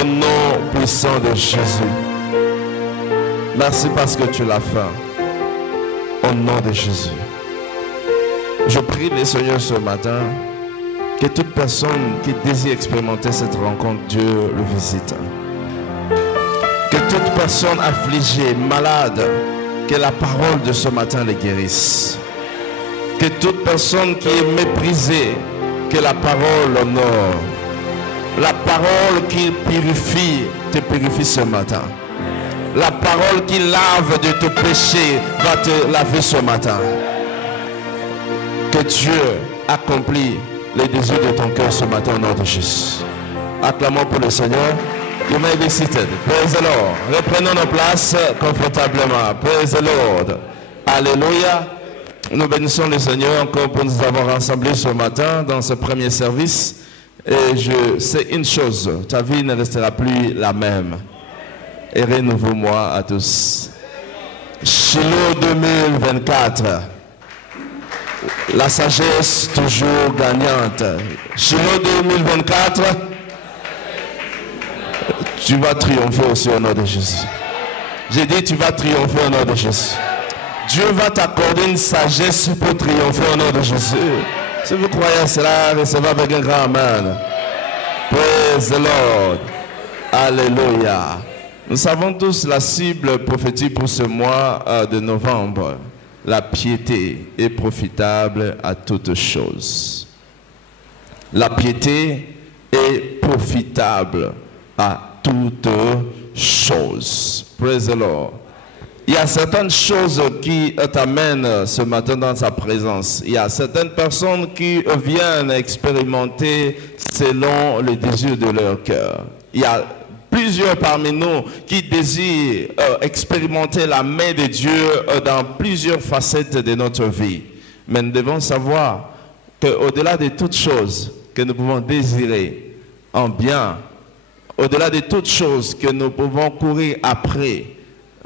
au nom puissant de Jésus. Merci parce que tu l'as fait. Au nom de Jésus. Je prie le Seigneur ce matin que toute personne qui désire expérimenter cette rencontre, Dieu le visite. Que toute personne affligée, malade, que la parole de ce matin les guérisse. Que toute personne qui est méprisée, que la parole honore. La parole qui purifie, te purifie ce matin. La parole qui lave de tes péchés va te laver ce matin. Que Dieu accomplit les désirs de ton cœur ce matin au nom de Jésus. Acclamons pour le Seigneur. You may be seated. Praise the Lord. Reprenons nos places confortablement. Praise the Lord. Alléluia. Nous bénissons le Seigneur encore pour nous avoir rassemblés ce matin dans ce premier service. Et je sais une chose, ta vie ne restera plus la même. Et renouveau-moi à tous. Shiloh 2024. La sagesse toujours gagnante. Shiloh 2024. Tu vas triompher aussi au nom de Jésus. J'ai dit tu vas triompher au nom de Jésus. Dieu va t'accorder une sagesse pour triompher au nom de Jésus. Si vous croyez à cela, recevez avec un grand amen. Praise the Lord. Alléluia. Nous savons tous la cible prophétique pour ce mois de novembre. La piété est profitable à toutes choses. La piété est profitable à toutes choses. Praise the Lord. Il y a certaines choses qui t'amènent ce matin dans sa présence. Il y a certaines personnes qui viennent expérimenter selon les désirs de leur cœur. Il y a plusieurs parmi nous qui désirent expérimenter la main de Dieu dans plusieurs facettes de notre vie. Mais nous devons savoir qu'au-delà de toutes choses que nous pouvons désirer en bien, au-delà de toutes choses que nous pouvons courir après,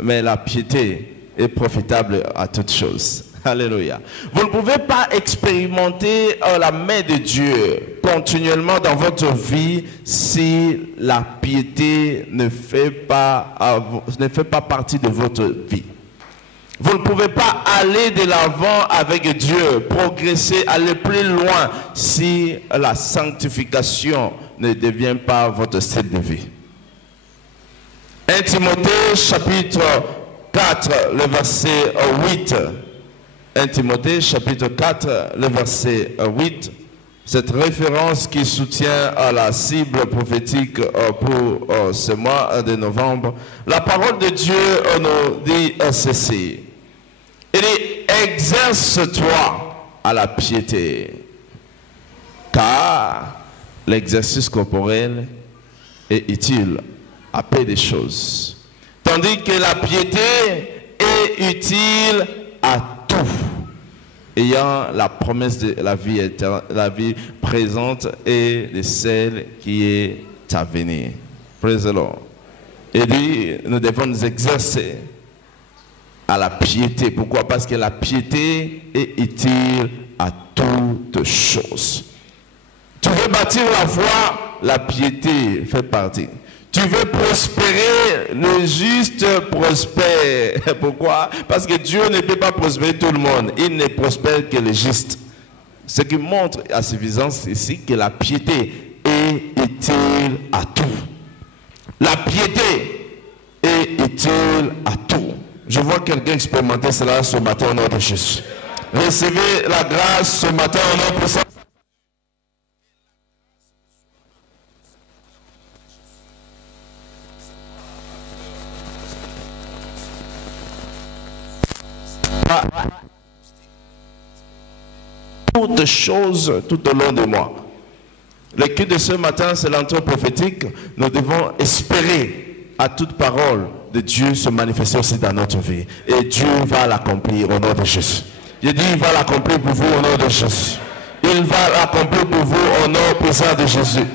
mais la piété est profitable à toutes choses. Alléluia. Vous ne pouvez pas expérimenter la main de Dieu continuellement dans votre vie si la piété ne fait pas partie de votre vie. Vous ne pouvez pas aller de l'avant avec Dieu, progresser, aller plus loin si la sanctification ne devient pas votre style de vie. 1 Timothée chapitre 4, le verset 8. 1 Timothée chapitre 4, le verset 8. Cette référence qui soutient à la cible prophétique pour ce mois de novembre. La parole de Dieu nous dit ceci. Il dit, exerce-toi à la piété, car l'exercice corporel est utile à peu de choses, tandis que la piété est utile à tout, ayant la promesse de la vie éternelle, la vie présente et de celle qui est à venir. Praise the Lord. Et dit, nous devons nous exercer à la piété. Pourquoi? Parce que la piété est utile à toutes choses. Tu veux bâtir la foi, la piété fait partie. Tu veux prospérer, le juste prospère. Pourquoi? Parce que Dieu ne peut pas prospérer tout le monde. Il ne prospère que les justes. Ce qui montre à suffisance ici que la piété est utile à tout. La piété est utile à tout. Je vois quelqu'un expérimenter cela ce matin au nom de Jésus. Recevez la grâce ce matin au nom de Jésus. Toutes choses tout au long de moi. Le culte de ce matin, c'est l'entrée prophétique. Nous devons espérer à toute parole de Dieu se manifester aussi dans notre vie. Et Dieu va l'accomplir au nom de Jésus. Je dis, il va l'accomplir pour vous au nom de Jésus. Il va l'accomplir pour vous au nom puissant de Jésus.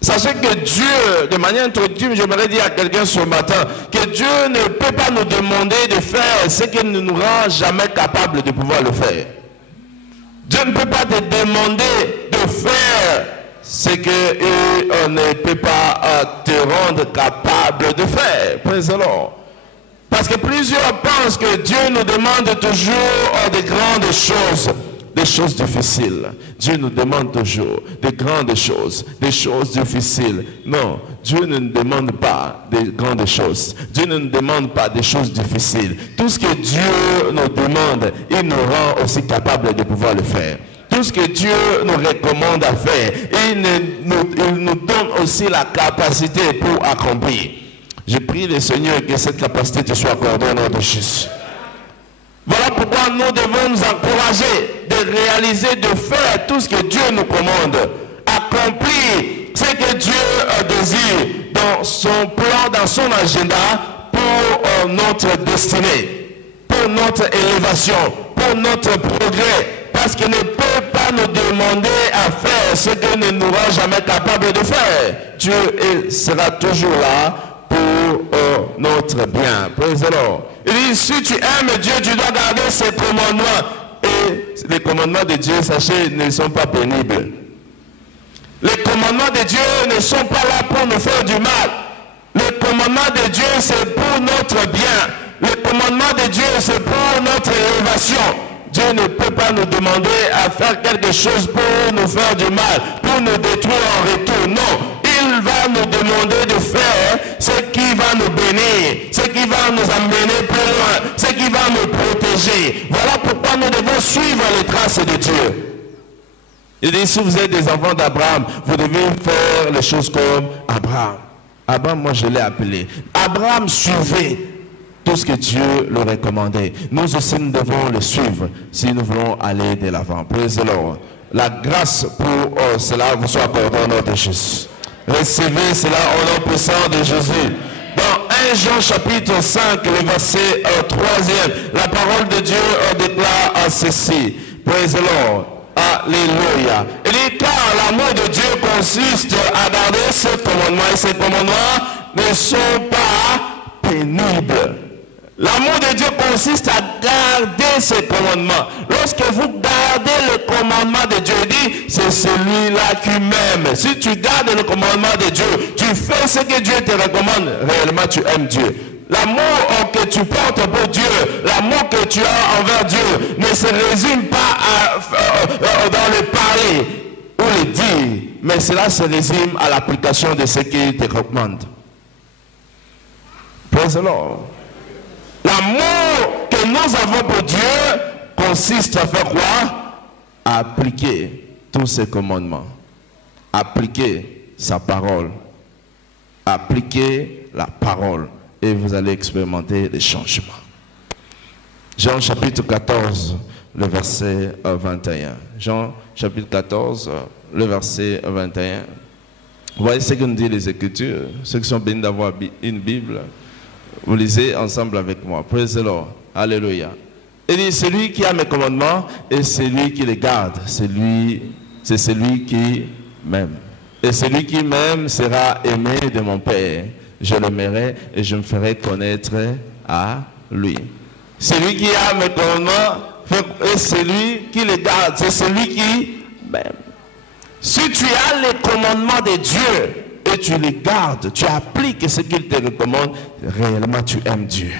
Sachez que Dieu, de manière introductive, j'aimerais dire à quelqu'un ce matin, que Dieu ne peut pas nous demander de faire ce qu'il ne nous rend jamais capable de pouvoir le faire. Dieu ne peut pas te demander de faire ce qu'il ne peut pas rendre capables de faire. Praise the Lord. Parce que plusieurs pensent que Dieu nous demande toujours de grandes choses, des choses difficiles. Dieu nous demande toujours de grandes choses, des choses difficiles. Non, Dieu ne nous demande pas de grandes choses. Dieu ne nous demande pas des choses difficiles. Tout ce que Dieu nous demande, il nous rend aussi capables de pouvoir le faire. Tout ce que Dieu nous recommande à faire, il nous donne aussi la capacité pour accomplir. Je prie le Seigneur que cette capacité te soit accordée au nom de Jésus. Voilà pourquoi nous devons nous encourager de réaliser, de faire tout ce que Dieu nous commande. Accomplir ce que Dieu désire dans son plan, dans son agenda pour notre destinée, pour notre élévation, pour notre progrès. Parce qu'il ne peut pas nous demander à faire ce qu'il ne nous rend jamais capable de faire. Dieu sera toujours là pour notre bien. Praise the Lord. Il dit, si tu aimes Dieu, tu dois garder ses commandements. Et les commandements de Dieu, sachez, ne sont pas pénibles. Les commandements de Dieu ne sont pas là pour nous faire du mal. Les commandements de Dieu, c'est pour notre bien. Les commandements de Dieu, c'est pour notre élévation. Dieu ne peut pas nous demander à faire quelque chose pour nous faire du mal, pour nous détruire en retour. Non, il va nous demander de faire ce qui va nous bénir, ce qui va nous amener plus loin, ce qui va nous protéger. Voilà pourquoi nous devons suivre les traces de Dieu. Il dit, si vous êtes des enfants d'Abraham, vous devez faire les choses comme Abraham. Abraham, moi je l'ai appelé. Abraham suivait tout ce que Dieu leur recommandait. Nous aussi, nous devons le suivre si nous voulons aller de l'avant. Praise the Lord. La grâce pour cela vous soit accordée au nom de Jésus. Recevez cela au nom puissant de Jésus. Dans 1 Jean chapitre 5, le verset 3e, la parole de Dieu déclare ceci. Praise the Lord. Alléluia. Il dit, car l'amour de Dieu consiste à garder ses commandements, et ces commandements ne sont pas pénibles. L'amour de Dieu consiste à garder ses commandements. Lorsque vous gardez le commandement de Dieu, dit, c'est celui-là qui m'aime. Si tu gardes le commandement de Dieu, tu fais ce que Dieu te recommande, réellement tu aimes Dieu. L'amour que tu portes pour Dieu, l'amour que tu as envers Dieu, ne se résume pas dans le parler ou le dire, mais cela se résume à l'application de ce qu'il te recommande. Praise the Lord. L'amour que nous avons pour Dieu consiste à faire quoi? À appliquer tous ses commandements, appliquer sa parole, appliquer la parole, et vous allez expérimenter des changements. Jean chapitre 14, le verset 21. Jean chapitre 14, le verset 21. Vous voyez ce que nous disent les Écritures, ceux qui sont bénis d'avoir une Bible. Vous lisez ensemble avec moi. Praise the Lord. Alléluia. Il dit, celui qui a mes commandements et celui qui les garde, c'est celui qui m'aime. Et celui qui m'aime sera aimé de mon Père. Je l'aimerai et je me ferai connaître à lui. Celui qui a mes commandements et celui qui les garde, c'est celui qui m'aime. Si tu as les commandements de Dieu, et tu les gardes, tu appliques ce qu'il te recommande, réellement tu aimes Dieu.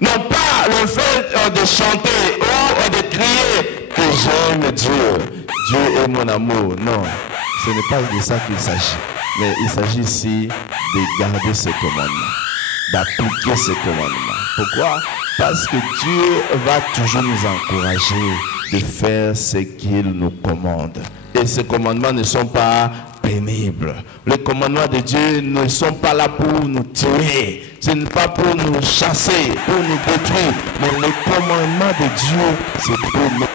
Non pas le fait de chanter ou de crier que j'aime Dieu, Dieu est mon amour. Non, ce n'est pas de ça qu'il s'agit. Mais il s'agit ici de garder ses commandements, d'appliquer ses commandements. Pourquoi? Parce que Dieu va toujours nous encourager de faire ce qu'il nous commande. Et ces commandements ne sont pas pénibles. Les commandements de Dieu ne sont pas là pour nous tuer. Ce n'est pas pour nous chasser, pour nous détruire. Mais les commandements de Dieu, c'est pour nous.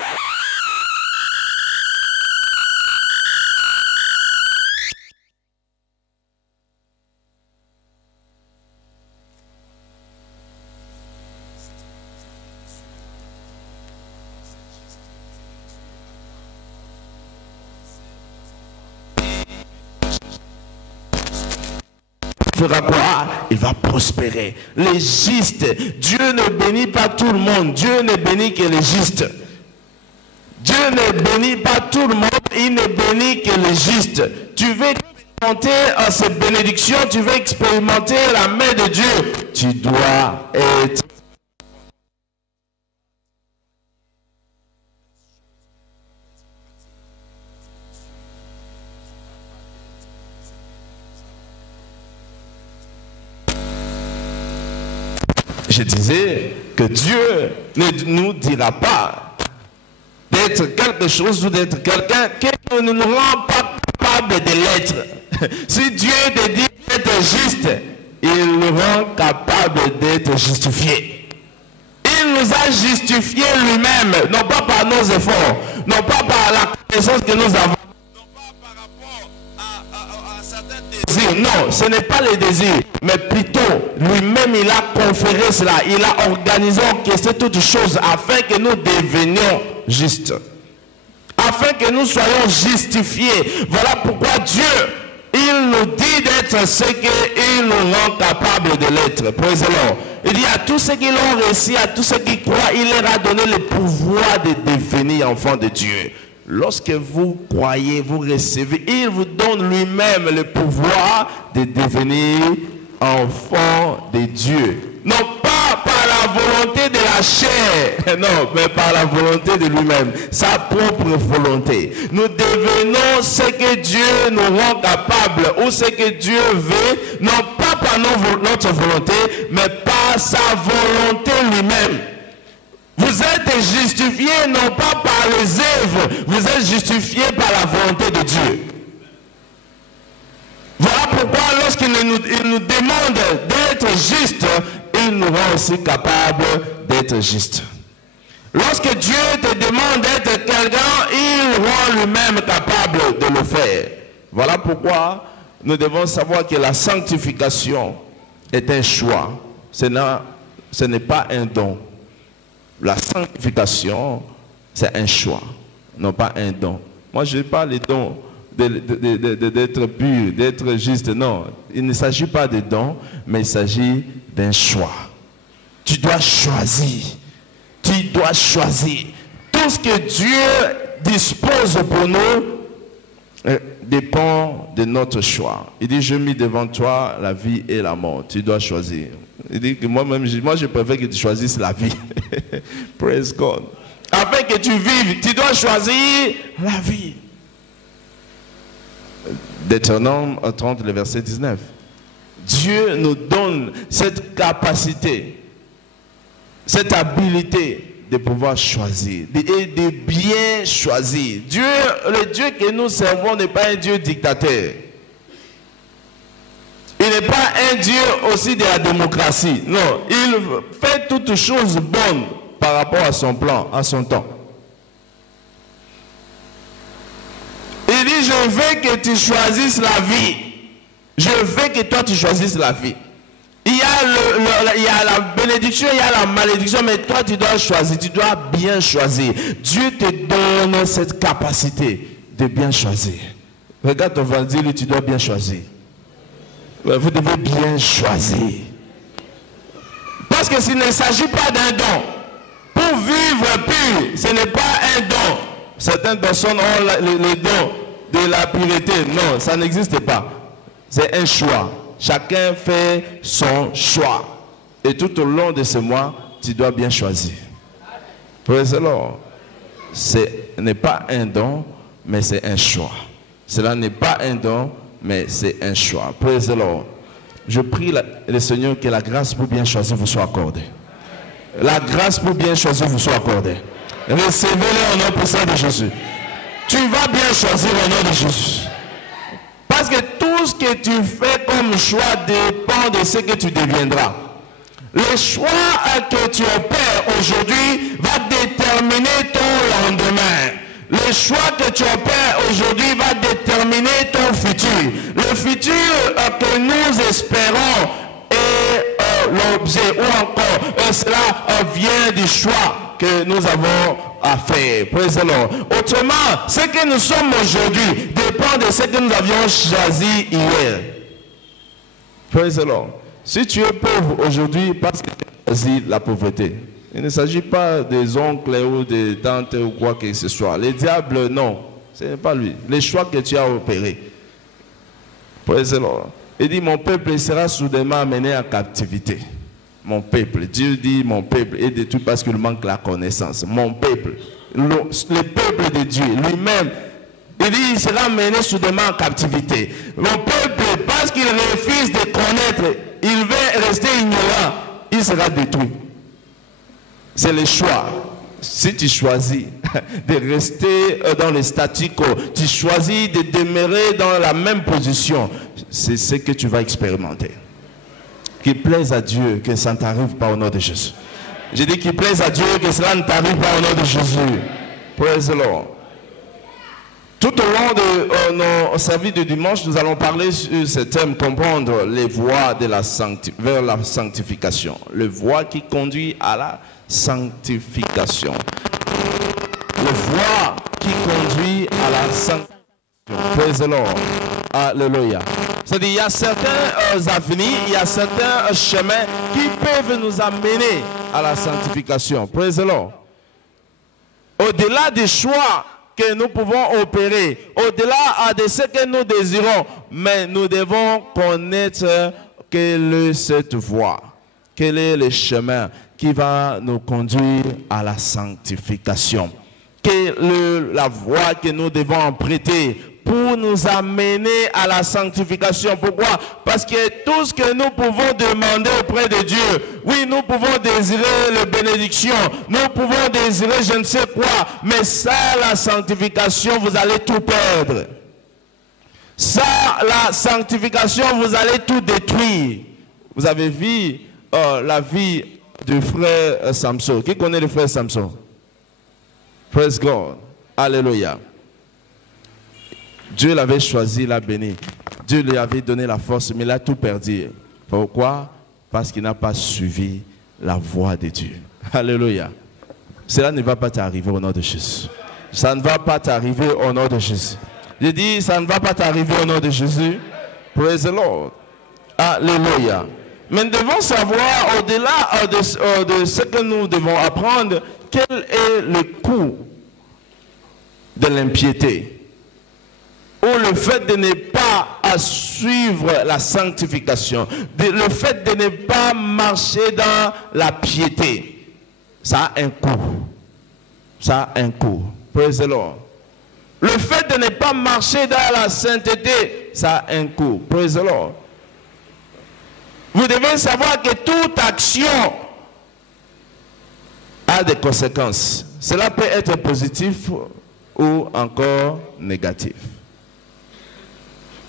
Fera quoi? Il va prospérer. Les justes, Dieu ne bénit pas tout le monde. Dieu ne bénit que les justes. Dieu ne bénit pas tout le monde. Il ne bénit que les justes. Tu veux expérimenter cette bénédiction, tu veux expérimenter la main de Dieu, tu dois être... Je disais que Dieu ne nous dira pas d'être quelque chose ou d'être quelqu'un qui ne nous rend pas capable de l'être. Si Dieu te dit d'être juste, il nous rend capable d'être justifié. Il nous a justifié lui-même, non pas par nos efforts, non pas par la connaissance que nous avons, non pas par rapport à certains désirs. Non, ce n'est pas les désirs, mais plutôt lui-même il a conféré cela, il a organisé, orchestré toutes choses afin que nous devenions justes, afin que nous soyons justifiés. Voilà pourquoi Dieu, il nous dit d'être ce qu'il nous rend capable de l'être. Praise the Lord. Il dit à tous ceux qui l'ont réussi, à tous ceux qui croient, il leur a donné le pouvoir de devenir enfants de Dieu. Lorsque vous croyez, vous recevez, il vous donne lui-même le pouvoir de devenir enfant de Dieu. Non pas par la volonté de la chair, non, mais par la volonté de lui-même, sa propre volonté. Nous devenons ce que Dieu nous rend capable ou ce que Dieu veut, non pas par notre volonté, mais par sa volonté lui-même. Vous êtes justifiés non pas par les œuvres, vous êtes justifiés par la volonté de Dieu. Voilà pourquoi lorsqu'il nous demande d'être juste, il nous rend aussi capables d'être justes. Lorsque Dieu te demande d'être quelqu'un, il rend lui-même capable de le faire. Voilà pourquoi nous devons savoir que la sanctification est un choix. Ce n'est pas un don. La sanctification, c'est un choix, non pas un don. Moi, je n'ai pas le don d'être pur, d'être juste. Non, il ne s'agit pas de don, mais il s'agit d'un choix. Tu dois choisir. Tu dois choisir. Tout ce que Dieu dispose pour nous dépend de notre choix. Il dit, je mis devant toi la vie et la mort. Tu dois choisir. Il dit que moi je préfère que tu choisisses la vie. Praise God. Afin que tu vives, tu dois choisir la vie. Deutéronome 30, le verset 19. Dieu nous donne cette capacité, cette habilité de pouvoir choisir et de bien choisir. Dieu, le Dieu que nous servons n'est pas un Dieu dictateur. Il n'est pas un Dieu aussi de la démocratie. Non, il fait toutes choses bonnes par rapport à son plan, à son temps. Il dit, je veux que tu choisisses la vie. Je veux que toi tu choisisses la vie. Il y a la bénédiction, il y a la malédiction, mais toi tu dois choisir, tu dois bien choisir. Dieu te donne cette capacité de bien choisir. Regarde ton voisin, dis-lui, tu dois bien choisir. Vous devez bien choisir. Parce que s'il ne s'agit pas d'un don, pour vivre pur, ce n'est pas un don. Certaines personnes ont le don de la pureté. Non, ça n'existe pas. C'est un choix. Chacun fait son choix. Et tout au long de ce mois, tu dois bien choisir. Praise the Lord. Ce n'est pas un don, mais c'est un choix. Cela n'est pas un don, mais c'est un choix. Praise the Lord. Je prie le Seigneur que la grâce pour bien choisir vous soit accordée. La grâce pour bien choisir vous soit accordée. Recevez-le au nom puissant de Jésus. Tu vas bien choisir au nom de Jésus. Parce que tout ce que tu fais comme choix dépend de ce que tu deviendras. Le choix que tu opères aujourd'hui va déterminer ton lendemain. Le choix que tu opères aujourd'hui va déterminer ton futur. Le futur que nous espérons est l'objet ou encore cela vient du choix que nous avons à faire. Praise the Lord. Autrement, ce que nous sommes aujourd'hui dépend de ce que nous avions choisi hier. Praise the Lord. Si tu es pauvre aujourd'hui parce que tu as choisi la pauvreté, il ne s'agit pas des oncles ou des tantes ou quoi que ce soit. Les diables, non. Ce n'est pas lui. Les choix que tu as opérés. Praise the Lord. Il dit, mon peuple sera soudainement amené en captivité. Mon peuple. Dieu dit, mon peuple. Et de tout parce qu'il manque la connaissance. Mon peuple. Le peuple de Dieu lui-même. Il dit, il sera amené soudainement en captivité. Mon peuple, parce qu'il refuse de connaître, il veut rester ignorant, il sera détruit. C'est le choix. Si tu choisis de rester dans le statu quo, tu choisis de demeurer dans la même position, c'est ce que tu vas expérimenter. Qu'il plaise à Dieu que ça ne t'arrive pas au nom de Jésus. J'ai dit qu'il plaise à Dieu que cela ne t'arrive pas au nom de Jésus. Praise the Lord. Tout au long de nos services de dimanche, nous allons parler sur ce thème, comprendre les voies de vers la sanctification. Les voies qui conduisent à la sanctification. Les voies qui conduisent à la sanctification. Praise the Lord. Alléluia. C'est-à-dire, il y a certains avenirs, il y a certains chemins qui peuvent nous amener à la sanctification. Praise the Lord. Au-delà des choix que nous pouvons opérer, au-delà de ce que nous désirons, mais nous devons connaître quelle est cette voie, quel est le chemin qui va nous conduire à la sanctification. Quelle est la voie que nous devons emprunter pour nous amener à la sanctification. Pourquoi? Parce que tout ce que nous pouvons demander auprès de Dieu, oui, nous pouvons désirer les bénédictions, nous pouvons désirer je ne sais quoi, mais ça, la sanctification, vous allez tout perdre. Ça, la sanctification, vous allez tout détruire. Vous avez vu la vie du frère Samson. Qui connaît le frère Samson? Praise God. Alléluia. Dieu l'avait choisi, l'a béni. Dieu lui avait donné la force, mais il a tout perdu. Pourquoi? Parce qu'il n'a pas suivi la voie de Dieu. Alléluia. Cela ne va pas t'arriver au nom de Jésus. Ça ne va pas t'arriver au nom de Jésus. Je dis, ça ne va pas t'arriver au nom de Jésus. Praise the Lord. Alléluia. Mais nous devons savoir, au-delà de ce que nous devons apprendre, quel est le coût de l'impiété. Ou le fait de ne pas suivre la sanctification, le fait de ne pas marcher dans la piété, ça a un coût. Ça a un coût. Praise the Lord. Le fait de ne pas marcher dans la sainteté, ça a un coût. Praise the Lord. Vous devez savoir que toute action a des conséquences. Cela peut être positif ou encore négatif.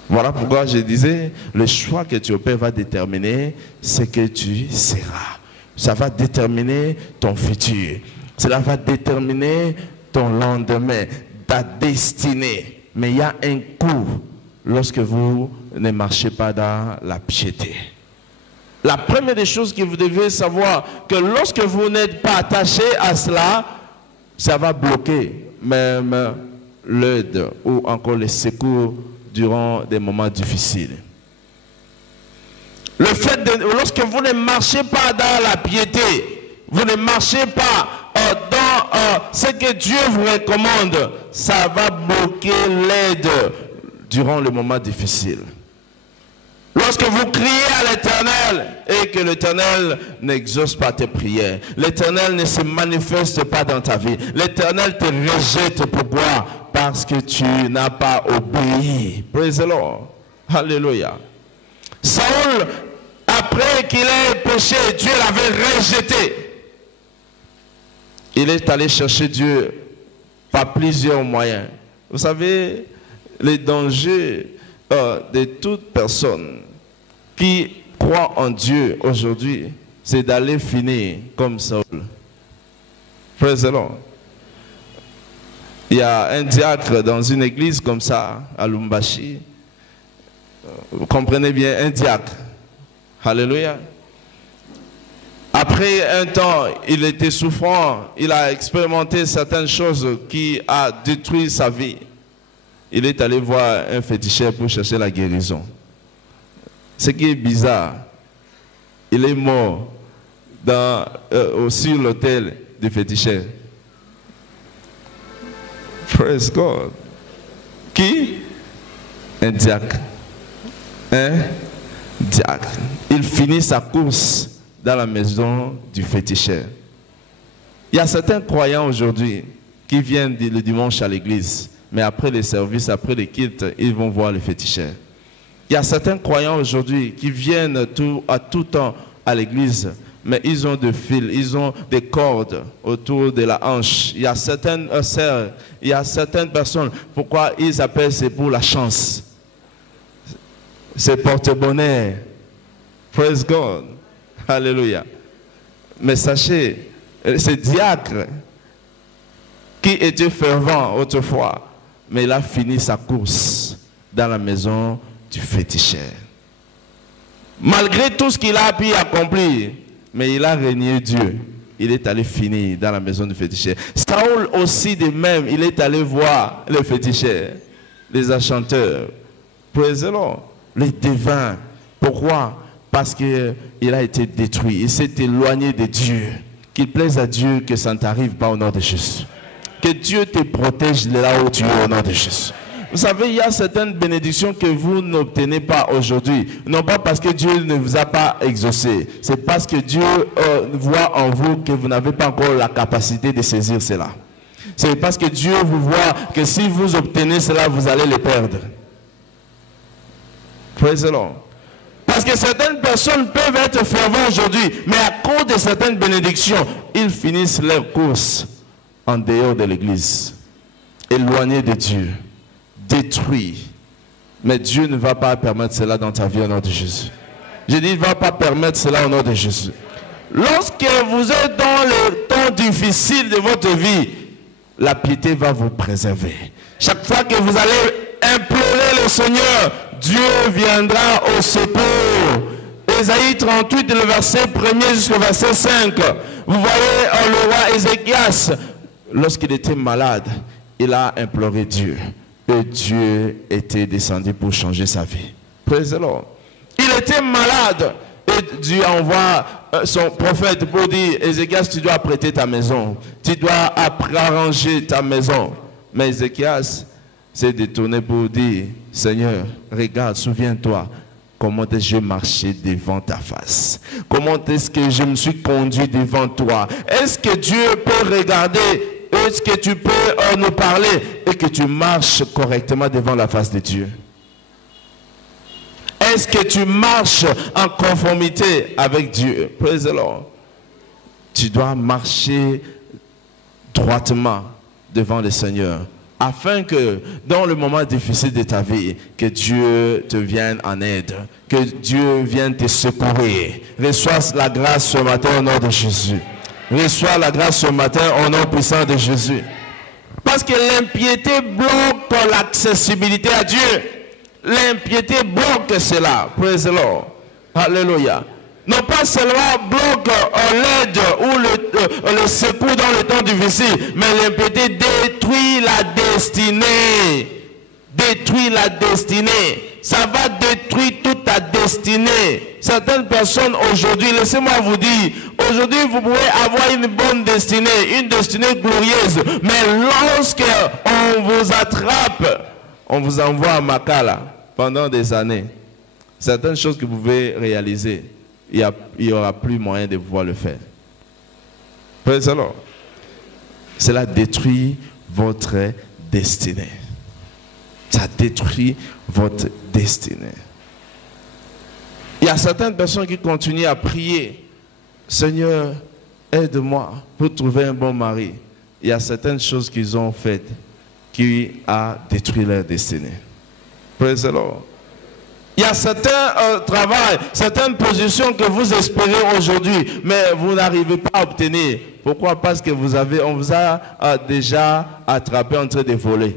Voilà pourquoi je disais, le choix que tu opères va déterminer ce que tu seras. Ça va déterminer ton futur. Cela va déterminer ton lendemain, ta destinée. Mais il y a un coût lorsque vous ne marchez pas dans la piété. La première des choses que vous devez savoir, que lorsque vous n'êtes pas attaché à cela, ça va bloquer même l'aide ou encore les secours durant des moments difficiles. Le fait de, lorsque vous ne marchez pas dans la piété, vous ne marchez pas dans ce que Dieu vous recommande, ça va bloquer l'aide durant les moments difficiles. Lorsque vous criez à l'Éternel et que l'Éternel n'exauce pas tes prières, l'Éternel ne se manifeste pas dans ta vie, l'Éternel te rejette. Pourquoi? Parce que tu n'as pas obéi. Praise the Lord. Alléluia. Saül, après qu'il ait péché, Dieu l'avait rejeté. Il est allé chercher Dieu par plusieurs moyens. Vous savez, les dangers de toute personne qui croit en Dieu aujourd'hui, c'est d'aller finir comme Saül. Praise the Lord. Il y a un diacre dans une église comme ça, à Lumbashi. Vous comprenez bien, un diacre. Alléluia. Après un temps, il était souffrant, il a expérimenté certaines choses qui ont détruit sa vie. Il est allé voir un féticheur pour chercher la guérison. Ce qui est bizarre, il est mort sur l'autel du féticheur. Praise God. Qui? Un diacre. un diacre. Il finit sa course dans la maison du féticheur. Il y a certains croyants aujourd'hui qui viennent le dimanche à l'église, mais après les services, après les cultes, ils vont voir le féticheur. Il y a certains croyants aujourd'hui qui viennent à tout temps à l'église, mais ils ont des fils, ils ont des cordes autour de la hanche. Il y a certaines sœurs, il y a certaines personnes, pourquoi ils appellent c'est pour la chance. C'est porte-bonheur. Praise God. Alléluia. Mais sachez, ce diacre qui était fervent autrefois, mais il a fini sa course dans la maison du féticheur. Malgré tout ce qu'il a pu accomplir, mais il a régné Dieu. Il est allé finir dans la maison du féticheur. Saül aussi de même, il est allé voir le féticheur, les enchanteurs, praise the Lord, les devins. Pourquoi? Parce qu'il a été détruit. Il s'est éloigné de Dieu. Qu'il plaise à Dieu que ça ne t'arrive pas au nom de Jésus. Que Dieu te protège de là où tu es au nom de Jésus. Vous savez, il y a certaines bénédictions que vous n'obtenez pas aujourd'hui. Non pas parce que Dieu ne vous a pas exaucé. C'est parce que Dieu voit en vous que vous n'avez pas encore la capacité de saisir cela. C'est parce que Dieu vous voit que si vous obtenez cela, vous allez le perdre. Praise the Lord. Parce que certaines personnes peuvent être ferventes aujourd'hui, mais à cause de certaines bénédictions, ils finissent leur course en dehors de l'église, éloignés de Dieu, détruits. Mais Dieu ne va pas permettre cela dans ta vie au nom de Jésus. Je dis, il ne va pas permettre cela au nom de Jésus. Lorsque vous êtes dans le temps difficile de votre vie, la piété va vous préserver. Chaque fois que vous allez implorer le Seigneur, Dieu viendra au secours. Ésaïe 38, le verset 1er jusqu'au verset 5. Vous voyez le roi Ézéchias, lorsqu'il était malade, il a imploré Dieu. Et Dieu était descendu pour changer sa vie. Praise the Lord. Il était malade. Et Dieu envoie son prophète pour dire, Ézéchias, tu dois prêter ta maison. Tu dois arranger ta maison. Mais Ézéchias s'est détourné pour dire, Seigneur, regarde, souviens-toi, comment est-ce que je marchais devant ta face? Comment est-ce que je me suis conduit devant toi? Est-ce que Dieu peut regarder? Est-ce que tu peux nous parler et que tu marches correctement devant la face de Dieu? Est-ce que tu marches en conformité avec Dieu? Praise the Lord. Tu dois marcher droitement devant le Seigneur, afin que dans le moment difficile de ta vie, que Dieu te vienne en aide, que Dieu vienne te secourir. Reçois la grâce ce matin au nom de Jésus. Reçois la grâce ce matin au nom puissant de Jésus. Parce que l'impiété bloque l'accessibilité à Dieu. L'impiété bloque cela. Praise the Lord. Alléluia. Non pas seulement bloque l'aide ou le secours dans le temps difficile, mais l'impiété détruit la destinée. Détruit la destinée. Ça va détruire toute ta destinée. Certaines personnes aujourd'hui, laissez-moi vous dire, aujourd'hui vous pouvez avoir une bonne destinée, une destinée glorieuse, mais lorsque on vous attrape, on vous envoie à Makala pendant des années. Certaines choses que vous pouvez réaliser, il n'y aura plus moyen de pouvoir le faire. Praise the Lord. Cela détruit votre destinée. Ça détruit votre destinée. Il y a certaines personnes qui continuent à prier. Seigneur, aide-moi pour trouver un bon mari. Il y a certaines choses qu'ils ont faites qui ont détruit leur destinée. Praise the Lord. Il y a certains travails, certaines positions que vous espérez aujourd'hui, mais vous n'arrivez pas à obtenir. Pourquoi? Parce que on vous a déjà attrapé en train de voler.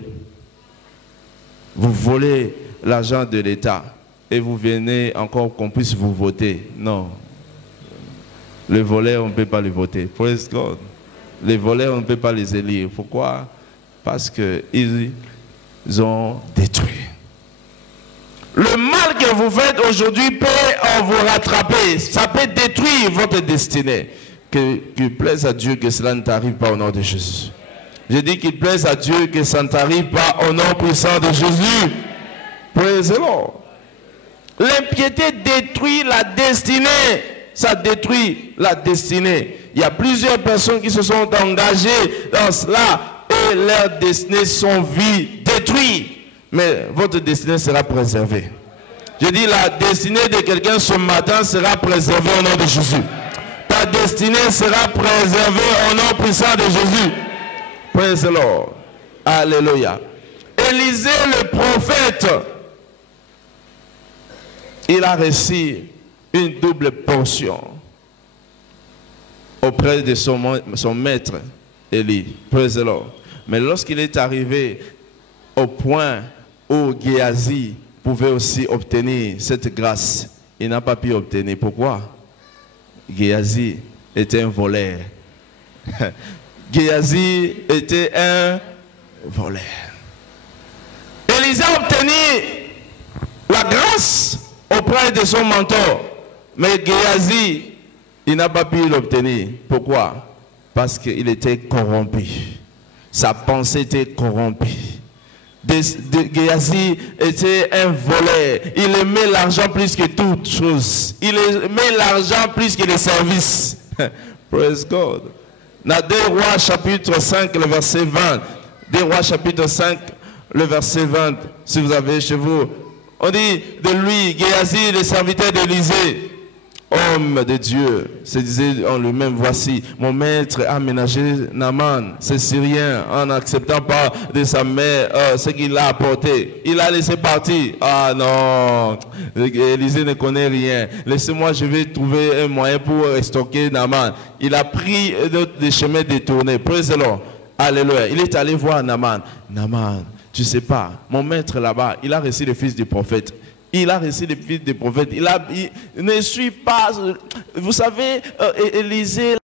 Vous volez l'argent de l'État et vous venez encore qu'on puisse vous voter. Non. Les voleurs, on ne peut pas les voter. Praise God. Les voleurs, on ne peut pas les élire. Pourquoi? Parce qu'ils ont détruit. Le mal que vous faites aujourd'hui peut vous rattraper. Ça peut détruire votre destinée. Qu'il plaise à Dieu que cela ne t'arrive pas au nom de Jésus. Je dis qu'il plaise à Dieu que ça ne t'arrive pas au nom puissant de Jésus. Praise the Lord. L'impiété détruit la destinée. Ça détruit la destinée. Il y a plusieurs personnes qui se sont engagées dans cela et leurs destinées sont vies détruites. Mais votre destinée sera préservée. Je dis la destinée de quelqu'un ce matin sera préservée au nom de Jésus. Ta destinée sera préservée au nom puissant de Jésus. Praise the Lord. Alléluia. Élisée le prophète, il a reçu une double portion auprès de son maître Élie. Praise the Lord. Mais lorsqu'il est arrivé au point où Géasi pouvait aussi obtenir cette grâce, il n'a pas pu obtenir. Pourquoi? Géasi était un voleur. Géasi était un voleur. Élisée a obtenu la grâce auprès de son mentor. Mais Géasi, il n'a pas pu l'obtenir. Pourquoi? Parce qu'il était corrompu. Sa pensée était corrompue. Géasi était un voleur. Il aimait l'argent plus que toute chose. Il aimait l'argent plus que les services. Praise God. Dans 2 Rois chapitre 5, le verset 20. 2 Rois chapitre 5, le verset 20. Si vous avez chez vous. On dit de lui, Géasi, le serviteur d'Élisée, homme de Dieu, se disait en lui-même, voici, mon maître a ménagé Naaman, ce Syrien, en n'acceptant pas de sa mère ce qu'il a apporté. Il a laissé partir. Ah non, Élisée ne connaît rien. Laissez-moi, je vais trouver un moyen pour stocker Naaman. Il a pris des chemins détournés. Praise the Lord. Alléluia. Il est allé voir Naaman. Naaman, tu sais pas, mon maître là-bas, il a reçu le fils du prophète. Il a reçu le fils du prophète. Il ne suit pas. Vous savez, Élisée